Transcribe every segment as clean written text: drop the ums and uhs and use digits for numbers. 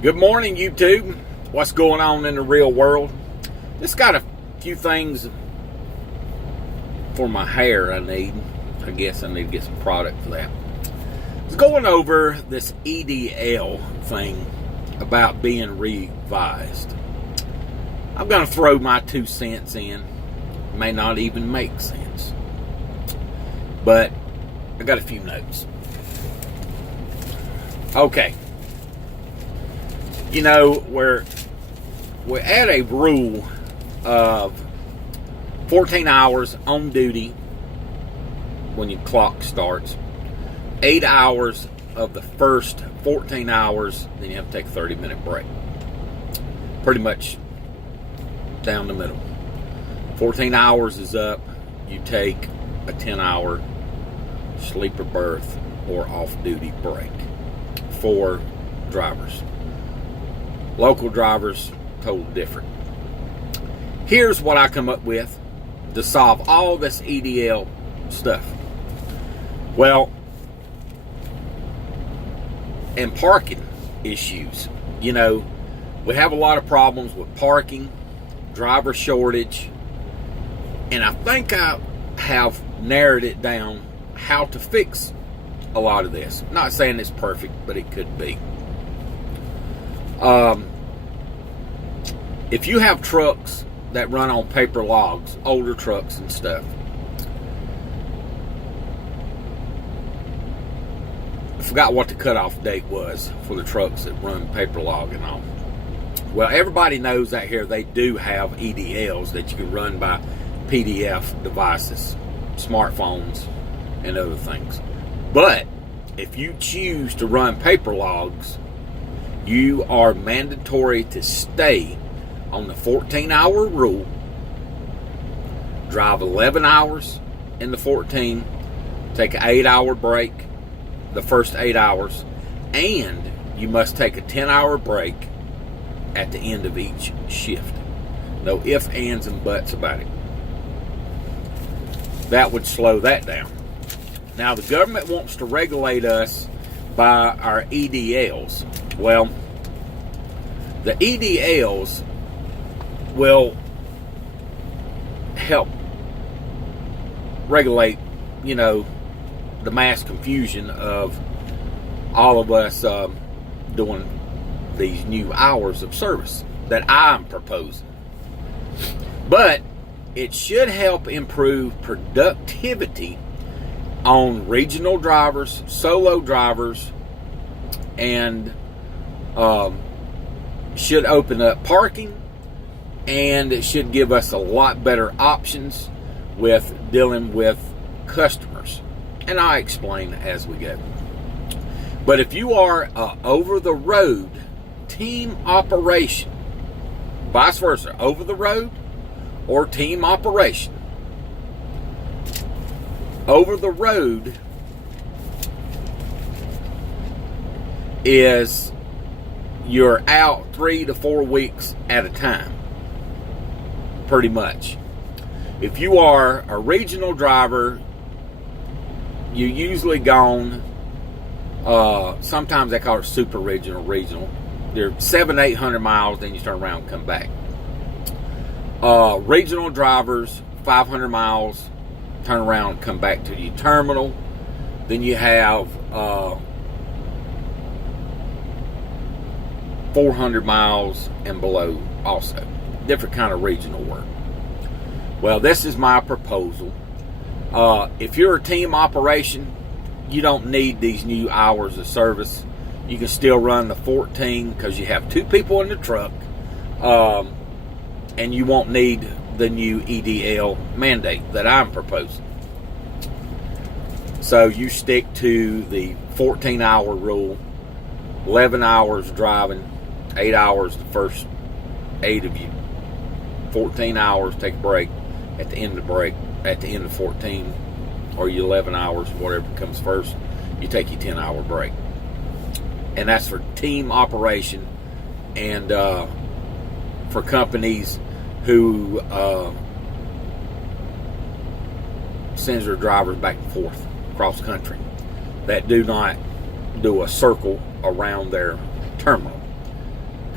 Good morning, YouTube. What's going on in the real world? Just got a few things for my hair I need. I guess I need to get some product for that. I was going over this EDL thing about being revised. I'm going to throw my 2 cents in. May not even make sense. But I got a few notes. Okay. You know, we're at a rule of 14 hours on duty when your clock starts, 8 hours of the first 14 hours, then you have to take a 30-minute break. Pretty much down the middle. 14 hours is up, you take a 10-hour sleeper berth or off-duty break for drivers. Local drivers, totally different. Here's what I come up with to solve all this EDL stuff. Well, and parking issues. You know, we have a lot of problems with parking, driver shortage, and I think I have narrowed it down how to fix a lot of this. Not saying it's perfect, but it could be. If you have trucks that run on paper logs, older trucks and stuff, I forgot what the cutoff date was for the trucks that run paper log and all. Well, everybody knows that here they do have EDLs that you can run by PDF devices, smartphones, and other things. But if you choose to run paper logs, you are mandatory to stay on the 14-hour rule, drive 11 hours in the 14, take an 8-hour break the first 8 hours, and you must take a 10-hour break at the end of each shift. No ifs, ands, and buts about it. That would slow that down. Now, the government wants to regulate us by our EDLs. Well, the EDLs will help regulate, you know, the mass confusion of all of us doing these new hours of service that I'm proposing. But it should help improve productivity on regional drivers, solo drivers, and should open up parking, and it should give us a lot better options with dealing with customers. And I explain as we go. But if you are over-the-road team operation, vice versa, over-the-road or team operation, over-the-road is you're out 3 to 4 weeks at a time, pretty much. If you are a regional driver, you're usually gone, sometimes they call it super regional. They're 700-800 miles, then you turn around and come back. Regional drivers, 500 miles, turn around and come back to your terminal. Then you have 400 miles and below also. Different kind of regional work. Well, this is my proposal. If you're a team operation, you don't need these new hours of service. You can still run the 14 because you have 2 people in the truck, and you won't need the new EDL mandate that I'm proposing. So you stick to the 14-hour rule, 11 hours driving, 8 hours the first 8 of you, 14 hours, take a break at the end of the break, at the end of 14, or your 11 hours, whatever comes first, you take your 10-hour break. And that's for team operation and for companies who sends their drivers back and forth across country that do not do a circle around their terminal.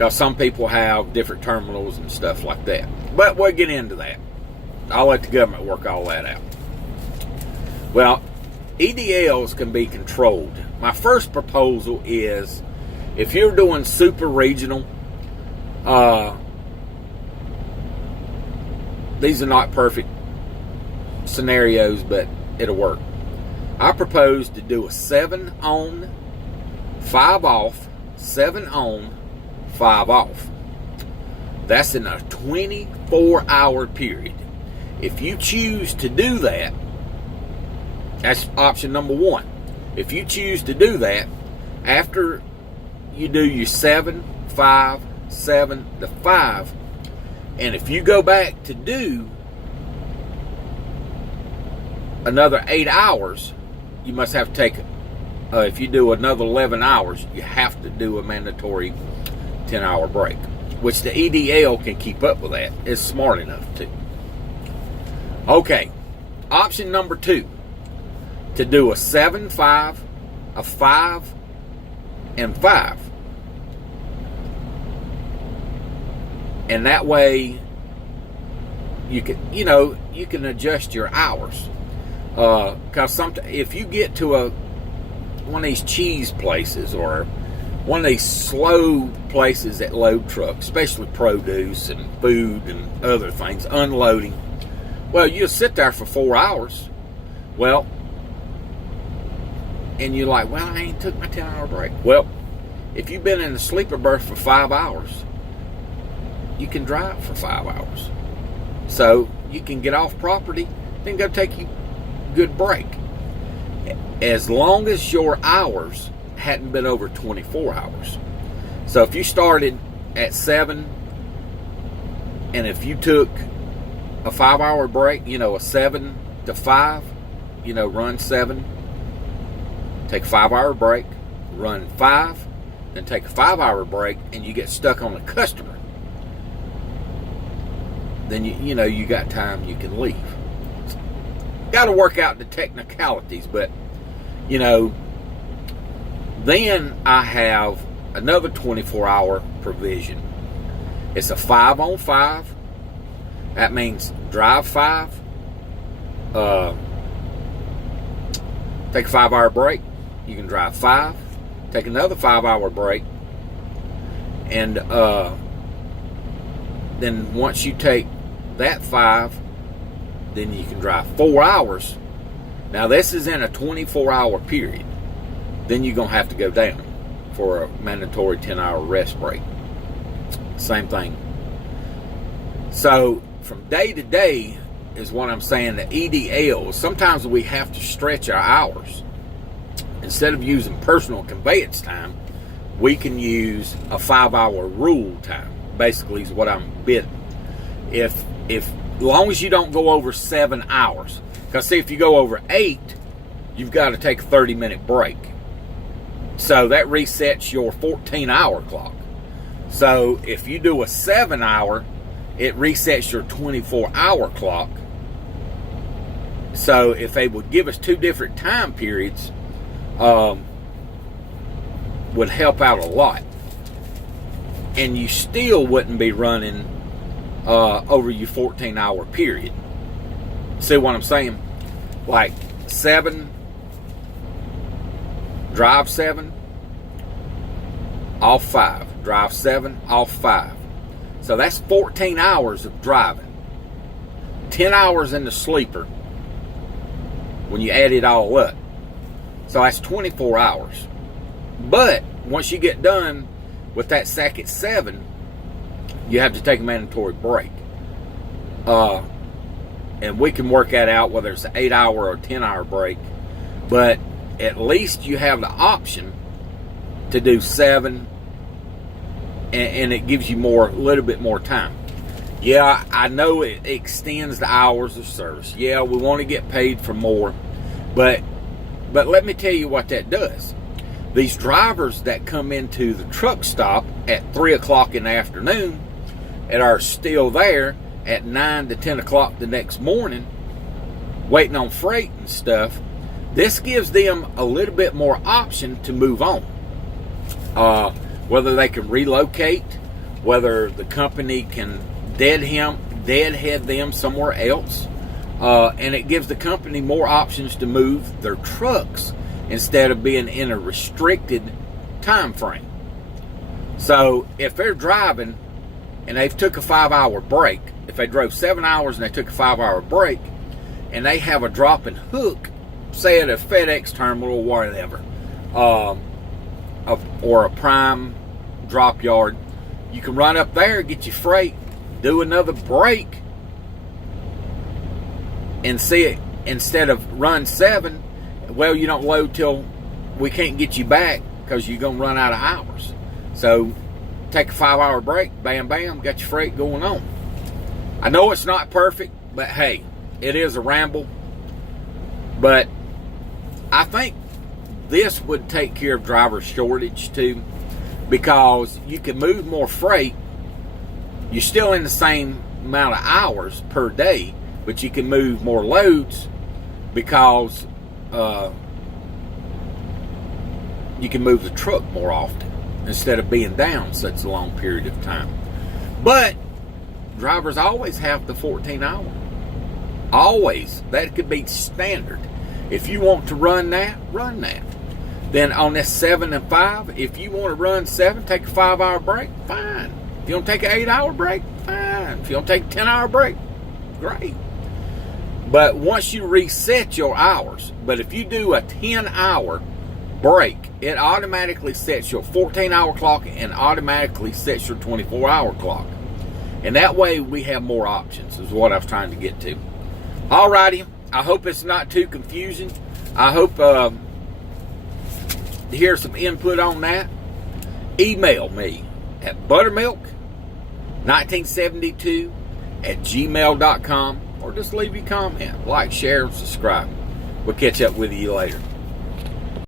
because some people have different terminals and stuff like that. But we'll get into that. I'll let the government work all that out. Well, EDLs can be controlled. My first proposal is, if you're doing super regional, these are not perfect scenarios, but it'll work. I propose to do a 7 on, 5 off, 7 on, 5 off. That's in a 24-hour period. If you choose to do that, that's option number 1. If you choose to do that, after you do your 7, 5, 7 to 5, and if you go back to do another 8 hours, you must have to take, if you do another 11 hours, you have to do a mandatory 10-hour break, which the EDL can keep up with that. It's smart enough to. Okay, option number 2, to do a 7, 5, a 5, and 5. And that way you can adjust your hours. Because if you get to one of these cheese places or one of these slow places that load trucks, especially produce and food and other things, unloading, well, you'll sit there for 4 hours. Well, and you're like, well, I ain't took my 10-hour break. Well, if you've been in the sleeper berth for 5 hours, you can drive for 5 hours. So you can get off property, then go take you a good break. As long as your hours hadn't been over 24 hours. So if you started at 7, and if you took a 5-hour break, a 7 to 5, run 7, take a 5-hour break, run 5, then take a 5-hour break, and you get stuck on a customer, then you got time, you can leave. Got to work out the technicalities, but then I have another 24-hour provision. It's a 5 on 5. That means drive 5, take a 5-hour break. You can drive 5, take another 5-hour break, and then once you take that 5, then you can drive 4 hours. Now this is in a 24-hour period. Then you're going to have to go down for a mandatory 10-hour rest break. Same thing. So from day to day is what I'm saying, the EDLs, sometimes we have to stretch our hours. Instead of using personal conveyance time, we can use a 5-hour rule time. Basically is what I'm bidding. If as long as you don't go over 7 hours. Because see, if you go over 8, you've got to take a 30-minute break. So that resets your 14-hour clock. So if you do a 7-hour, it resets your 24-hour clock. So if they would give us 2 different time periods, would help out a lot. And you still wouldn't be running over your 14-hour period. See what I'm saying? Like 7, drive 7, off 5. Drive 7, off 5. So that's 14 hours of driving. 10 hours in the sleeper when you add it all up. So that's 24 hours. But once you get done with that second 7, you have to take a mandatory break. And we can work that out whether it's an 8-hour or 10-hour break. But at least you have the option to do 7, and it gives you a little bit more time. Yeah, I know it extends the hours of service. Yeah, we want to get paid for more. But let me tell you what that does. These drivers that come into the truck stop at 3 o'clock in the afternoon and are still there at 9 to 10 o'clock the next morning waiting on freight and stuff, this gives them a little bit more option to move on. Whether they can relocate whether the company can deadhead them somewhere else, and it gives the company more options to move their trucks instead of being in a restricted time frame. So if they're driving and they've took a 5-hour break, if they drove 7 hours and they took a 5-hour break, and they have a drop and hook, say at a FedEx terminal or whatever, or a Prime drop yard, you can run up there, get your freight, do another break, and see it. Instead of run 7, well, you don't load till we can't get you back because you're going to run out of hours. So take a 5-hour break, bam, bam, got your freight going on. I know it's not perfect, but hey, it is a ramble. But I think this would take care of driver shortage too, because you can move more freight. You're still in the same amount of hours per day, but you can move more loads because you can move the truck more often instead of being down such a long period of time. But drivers always have the 14-hour. Always. That could be standard. If you want to run that, run that. Then on this 7 and 5, if you want to run 7, take a 5-hour break, fine. If you want to take an 8-hour break, fine. If you want to take a 10-hour break, great. But once you reset your hours, but if you do a 10-hour break, it automatically sets your 14-hour clock and automatically sets your 24-hour clock. And that way we have more options, is what I was trying to get to. Alrighty, I hope it's not too confusing. I hope to hear some input on that. Email me at buttermilk1972@gmail.com, or just leave your comment, like, share, and subscribe. We'll catch up with you later.